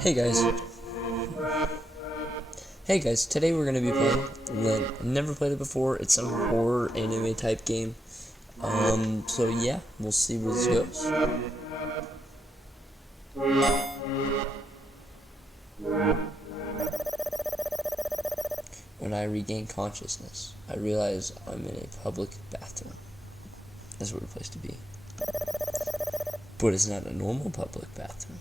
Hey guys. Hey guys, today we're gonna be playing Lynne. I've never played it before. It's some horror anime type game. So yeah, we'll see where this goes. When I regain consciousness, I realize I'm in a public bathroom. That's a weird place to be. But it's not a normal public bathroom.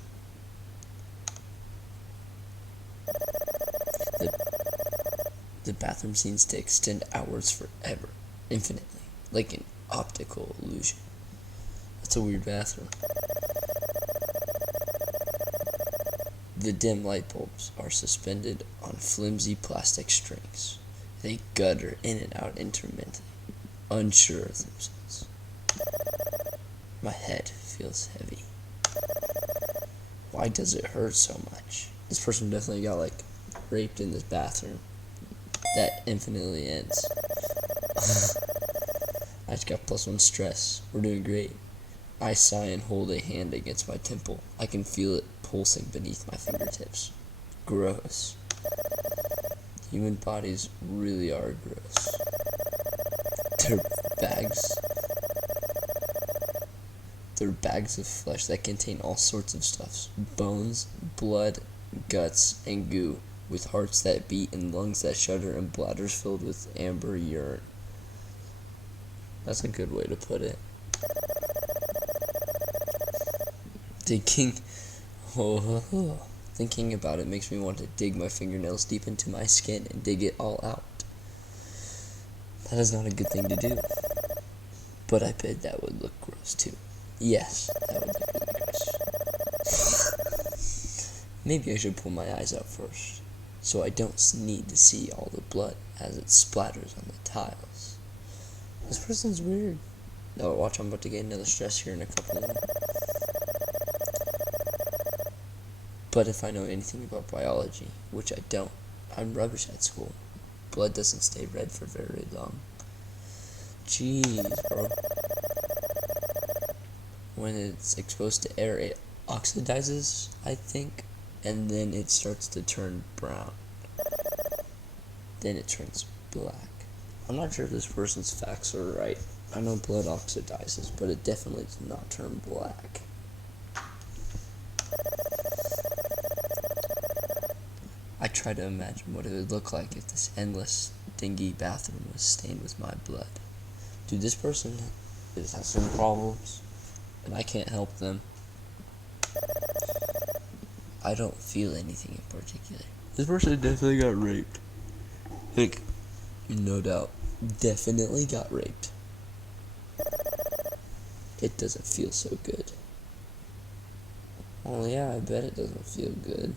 The bathroom seems to extend outwards forever, infinitely, like an optical illusion. That's a weird bathroom. The dim light bulbs are suspended on flimsy plastic strings. They gutter in and out intermittently, unsure of themselves. My head feels heavy. Why does it hurt so much? This person definitely got, raped in this bathroom. That infinitely ends. I just got +1 stress. We're doing great. I sigh and hold a hand against my temple. I can feel it pulsing beneath my fingertips. Gross. Human bodies really are gross. They're bags. They're bags of flesh that contain all sorts of stuff. Bones, blood, guts, and goo, with hearts that beat and lungs that shudder and bladders filled with amber urine. That's a good way to put it. Thinking about it makes me want to dig my fingernails deep into my skin and dig it all out. That is not a good thing to do. But I bet that would look gross too. Yes, that would look really gross. Maybe I should pull my eyes out first, so I don't need to see all the blood as it splatters on the tiles. This person's weird. Oh, watch, I'm about to get another stress here in a couple of minutes. But if I know anything about biology, which I don't, I'm rubbish at school. Blood doesn't stay red for very long. Jeez, bro. When it's exposed to air, it oxidizes, I think, and then it starts to turn brown. Then it turns black. I'm not sure if this person's facts are right. I know blood oxidizes, but it definitely does not turn black. I try to imagine what it would look like if this endless, dingy bathroom was stained with my blood. Dude, this person has some problems, and I can't help them. I don't feel anything in particular. This person definitely got raped. No doubt. Definitely got raped. It doesn't feel so good. Oh yeah, I bet it doesn't feel good.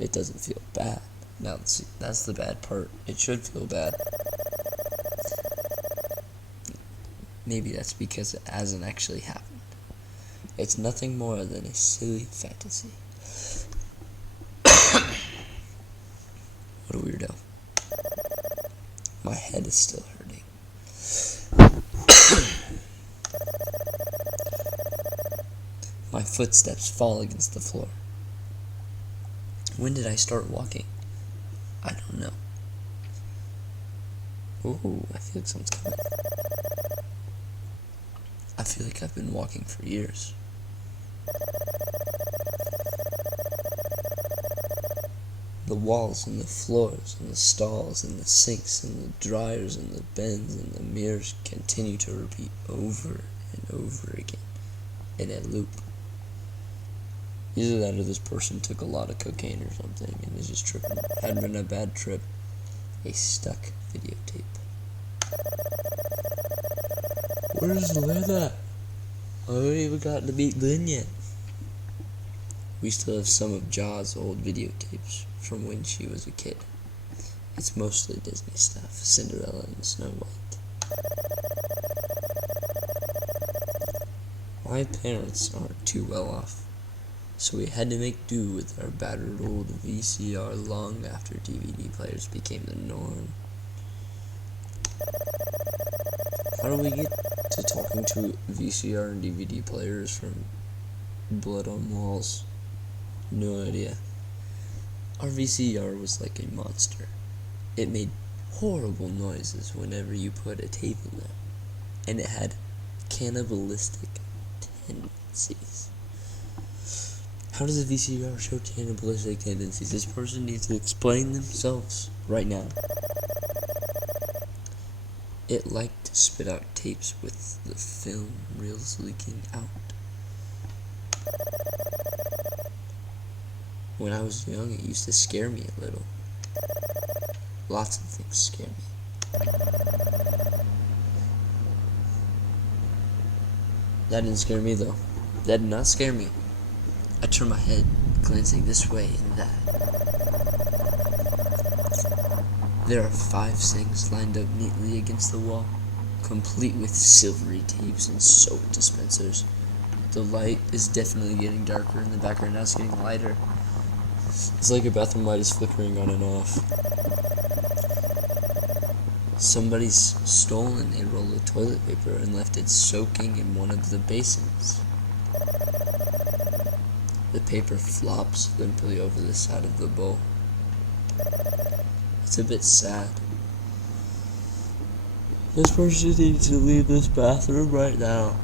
It doesn't feel bad. Now, see, that's the bad part. It should feel bad. Maybe that's because it hasn't actually happened. It's nothing more than a silly fantasy. What a weirdo. My head is still hurting. My footsteps fall against the floor. When did I start walking? I don't know. Ooh, I feel like someone's coming. I feel like I've been walking for years. The walls and the floors and the stalls and the sinks and the dryers and the bins and the mirrors continue to repeat over and over again in a loop. Either that or this person took a lot of cocaine or something and is just tripping. Had been a bad trip. A stuck videotape. Where's Lynne at? I haven't even gotten to meet Lynne yet. We still have some of Jaws' old videotapes from when she was a kid. It's mostly Disney stuff. Cinderella and Snow White. My parents aren't too well off, so we had to make do with our battered old VCR long after DVD players became the norm. How do we get to talking to VCR and DVD players from blood on walls. No idea. Our VCR was like a monster. It made horrible noises whenever you put a tape in there, and it had cannibalistic tendencies. How does a VCR show cannibalistic tendencies? This person needs to explain themselves right now. It liked to spit out tapes with the film reels leaking out. When I was young, it used to scare me a little. Lots of things scare me. That didn't scare me though. That did not scare me. I turned my head, glancing this way and that. There are 5 sinks lined up neatly against the wall, complete with silvery tapes and soap dispensers. The light is definitely getting darker in the background, now it's getting lighter. It's like a bathroom light is flickering on and off. Somebody's stolen a roll of toilet paper and left it soaking in one of the basins. The paper flops limply over the side of the bowl. It's a bit sad. This person needs to leave this bathroom right now.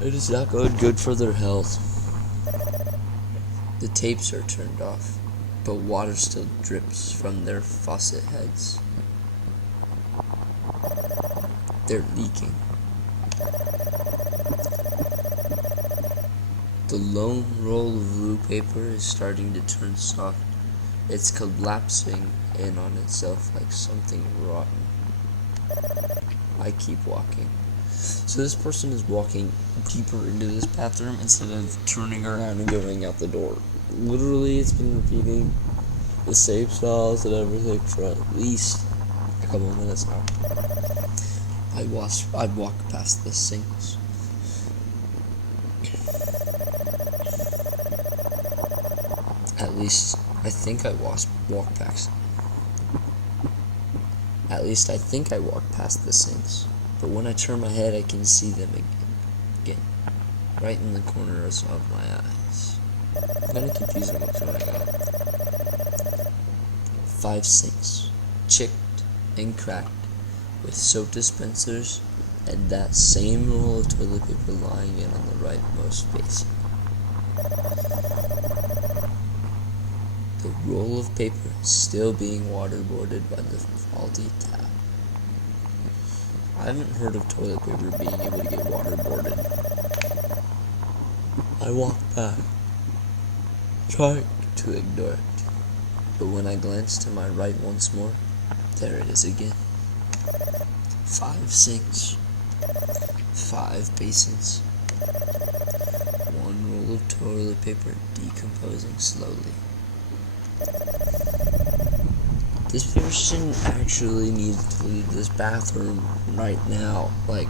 It is not going good for their health. The tapes are turned off, but water still drips from their faucet heads. They're leaking. The lone roll of blue paper is starting to turn soft. It's collapsing in on itself like something rotten. I keep walking. So this person is walking deeper into this bathroom instead of turning around and going out the door. Literally, it's been repeating the same stalls and everything for at least a couple of minutes now. I'd walk past the sinks. At least I think I walked past. At least I think I walked past the sinks. But when I turn my head, I can see them again, right in the corners of my eyes. I'm kind of confused on what's going on. 5 sinks, chipped and cracked, with soap dispensers, and that same roll of toilet paper lying in on the rightmost basin. The roll of paper is still being waterboarded by the faulty tap. I haven't heard of toilet paper being able to get waterboarded. I walk back, trying to ignore it, but when I glance to my right once more, there it is again. 5 sinks, 5 basins, 1 roll of toilet paper decomposing slowly. This person actually needs to leave this bathroom right now. Like,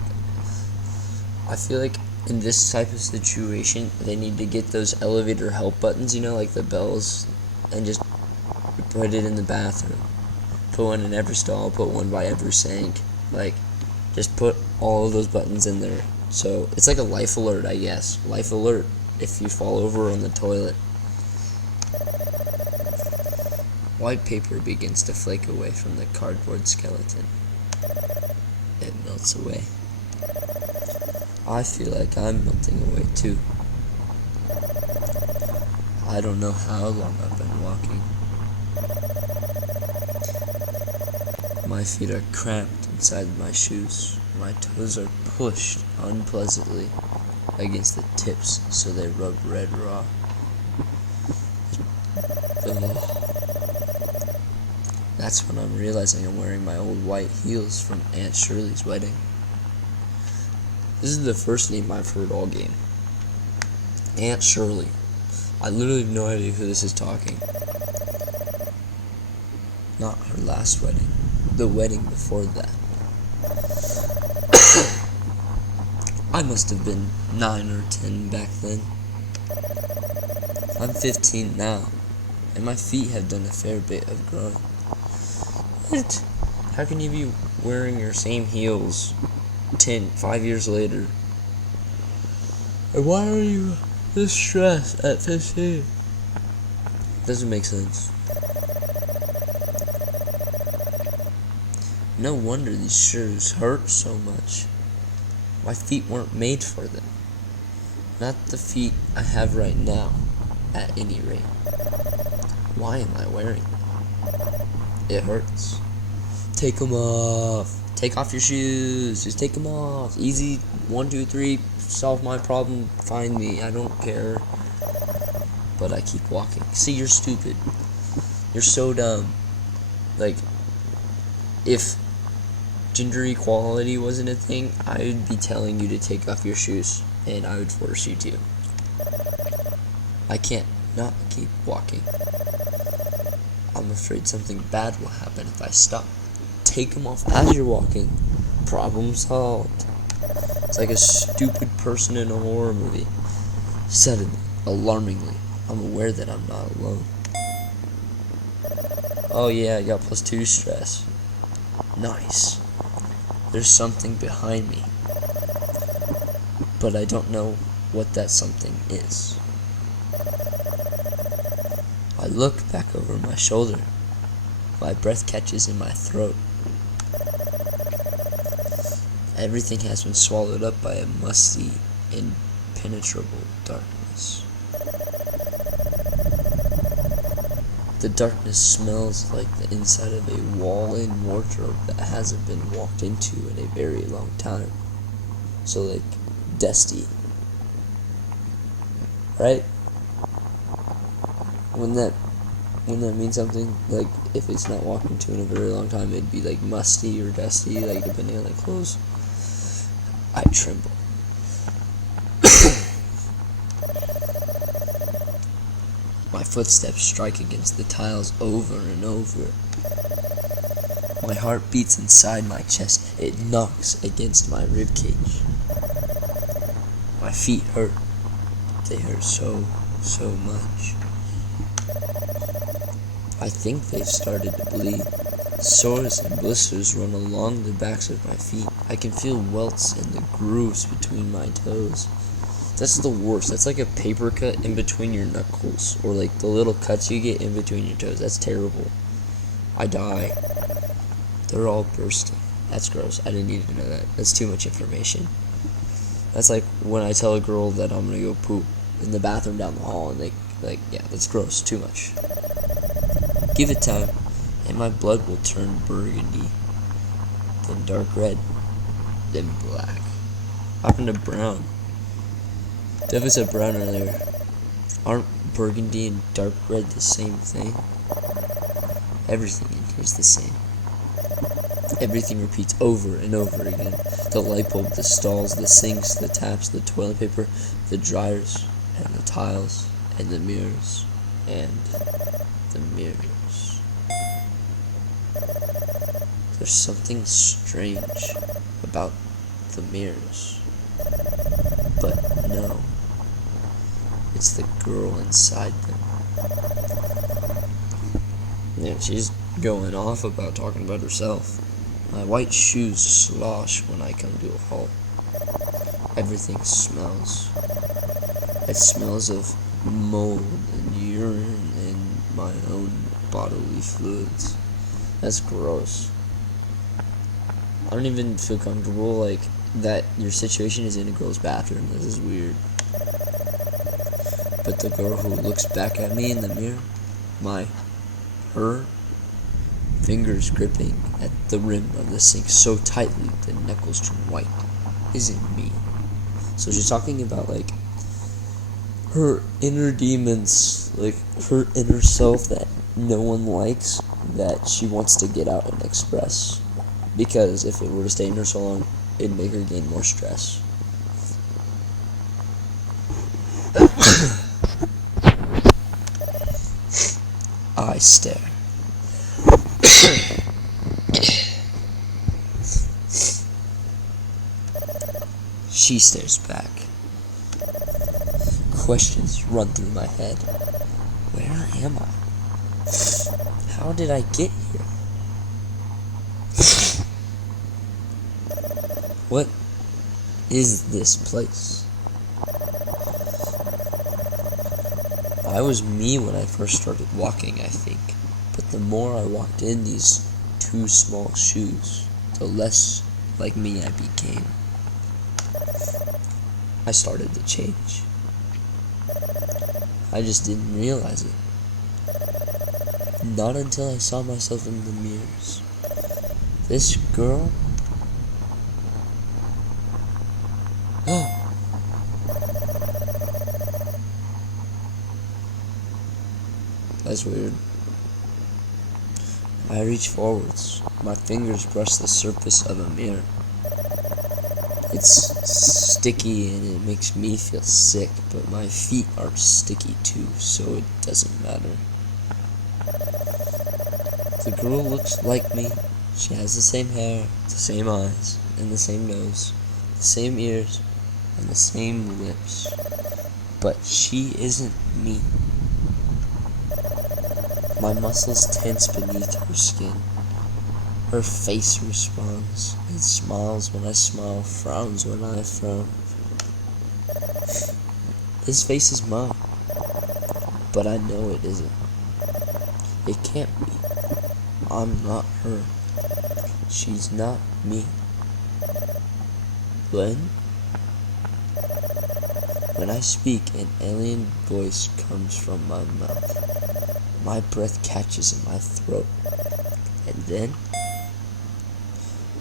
I feel like in this type of situation, they need to get those elevator help buttons, like the bells, and just put it in the bathroom. Put one in every stall, put one by every sink. Like, just put all of those buttons in there. So, it's like a life alert, I guess. Life alert if you fall over on the toilet. White paper begins to flake away from the cardboard skeleton. It melts away. I feel like I'm melting away too. I don't know how long I've been walking. My feet are cramped inside my shoes. My toes are pushed unpleasantly against the tips so they rub red raw. Ugh. That's when I'm realizing I'm wearing my old white heels from Aunt Shirley's wedding. This is the first name I've heard all game. Aunt Shirley. I literally have no idea who this is talking. Not her last wedding. The wedding before that. I must have been 9 or 10 back then. I'm 15 now, and my feet have done a fair bit of growing. What? How can you be wearing your same heels 5 years later? And why are you this stressed at 15? Doesn't make sense. No wonder these shoes hurt so much. My feet weren't made for them. Not the feet I have right now, at any rate. Why am I wearing them? It hurts. Take them off. Take off your shoes. Just take them off. Easy. 1, 2, 3. Solve my problem. Find me. I don't care. But I keep walking. See, you're stupid. You're so dumb. Like, if gender equality wasn't a thing, I would be telling you to take off your shoes, and I would force you to. I can't not keep walking. I'm afraid something bad will happen if I stop. Take them off as you're walking. Problem solved. It's like a stupid person in a horror movie. Suddenly, alarmingly, I'm aware that I'm not alone. Oh yeah, I got +2 stress. Nice. There's something behind me, but I don't know what that something is. I look back over my shoulder. My breath catches in my throat. Everything has been swallowed up by a musty, impenetrable darkness. The darkness smells like the inside of a wall-in wardrobe that hasn't been walked into in a very long time. So, like, dusty. Right? Wouldn't that mean something? Like, if it's not walked into in a very long time, it'd be like musty or dusty, like depending on the clothes. I tremble. My footsteps strike against the tiles over and over. My heart beats inside my chest. It knocks against my ribcage. My feet hurt. They hurt so much. I think they've started to bleed. Sores and blisters run along the backs of my feet. I can feel welts in the grooves between my toes. That's the worst. That's like a paper cut in between your knuckles, or like the little cuts you get in between your toes. That's terrible. I die. They're all bursting. That's gross. I didn't need to know that. That's too much information. That's like when I tell a girl that I'm gonna go poop in the bathroom down the hall, and yeah, that's gross. Too much. Give it time, and my blood will turn burgundy, then dark red, then black. Hop into brown. Devin said brown earlier. Aren't burgundy and dark red the same thing? Everything in here is the same. Everything repeats over and over again. The light bulb, the stalls, the sinks, the taps, the toilet paper, the dryers, and the tiles, and the mirrors, and the mirrors. There's something strange about the mirrors. But no, it's the girl inside them. Yeah, she's going off about talking about herself. My white shoes slosh when I come to a halt. Everything smells. It smells of mold and urine and my own bodily fluids. That's gross. I don't even feel comfortable, like, that your situation is in a girl's bathroom. This is weird. But the girl who looks back at me in the mirror, her fingers gripping at the rim of the sink so tightly the knuckles turn white, isn't me. So she's talking about, like, her inner demons, like, her inner self that no one likes, that she wants to get out and express. Because if it were to stay in her so long, it'd make her gain more stress. I stare. She stares back. Questions run through my head. Where am I? How did I get here? What is this place? I was me when I first started walking, I think. But the more I walked in these 2 small shoes, the less like me I became. I started to change. I just didn't realize it. Not until I saw myself in the mirrors. This girl... Oh! That's weird. I reach forwards. My fingers brush the surface of a mirror. It's sticky and it makes me feel sick, but my feet are sticky too, so it doesn't matter. The girl looks like me. She has the same hair, the same eyes, and the same nose, the same ears, and the same lips. But she isn't me. My muscles tense beneath her skin. Her face responds. It smiles when I smile, frowns when I frown. This face is mine, but I know it isn't. It can't be. I'm not her. She's not me. Lynne? When I speak, an alien voice comes from my mouth. My breath catches in my throat. And then,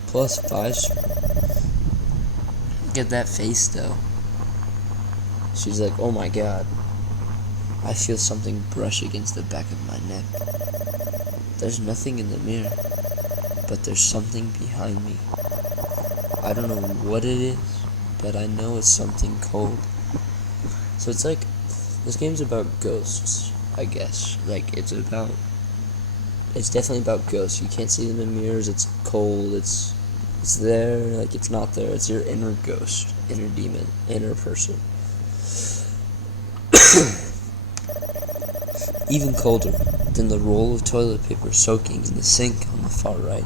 +5. Get that face though. She's like, oh my god. I feel something brush against the back of my neck. There's nothing in the mirror, but there's something behind me. I don't know what it is, but I know it's something cold. So it's like, this game's about ghosts, I guess. Like, it's definitely about ghosts. You can't see them in mirrors, it's cold, it's there, like it's not there. It's your inner ghost, inner demon, inner person. Even colder than the roll of toilet paper soaking in the sink on the far right.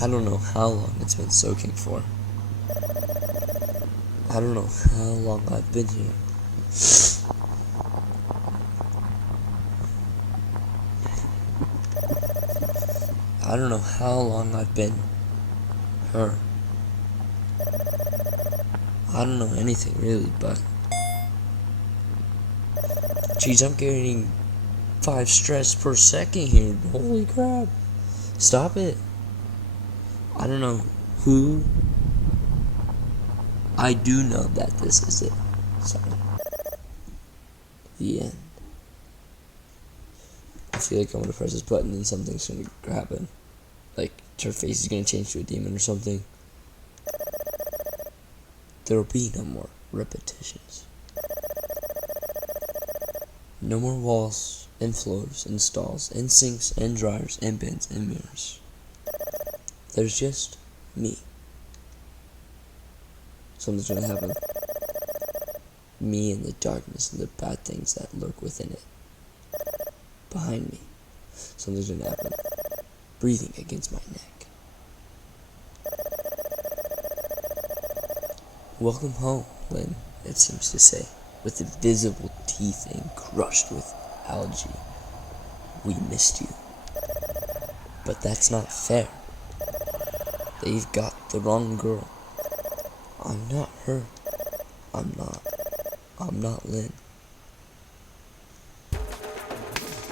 I don't know how long it's been soaking for. I don't know how long I've been here. I don't know how long I've been her. I don't know anything really, but geez, I'm getting 5 stress per second here. Holy crap. Stop it. I don't know who. I do know that this is it. Sorry. The end. I feel like I'm gonna press this button and something's gonna happen. Like, her face is gonna change to a demon or something. There will be no more repetitions. No more walls and floors and stalls and sinks and dryers and bins and mirrors. There's just me. Something's gonna happen. Me and the darkness and the bad things that lurk within it. Behind me. Something's gonna happen. Breathing against my neck. Welcome home, Lynne, it seems to say, with invisible teeth and crushed with algae. We missed you. But that's not fair. They've got the wrong girl. I'm not her. I'm not Lynne.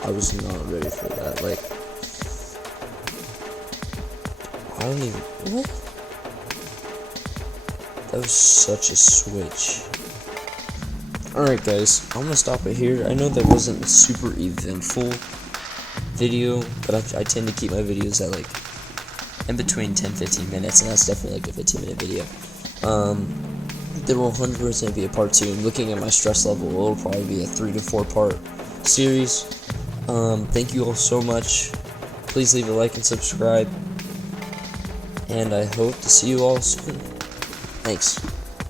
I was not ready for that. Like, I don't even, what? That was such a switch. Alright guys, I'm gonna stop it here. I know that wasn't a super eventful video, but I tend to keep my videos at like in between 10-15 minutes, and that's definitely like a 15-minute video. There will 100% be a part 2. I'm looking at my stress level. It'll probably be a 3 to 4 part series. Thank you all so much. Please leave a like and subscribe. And I hope to see you all soon. Thanks.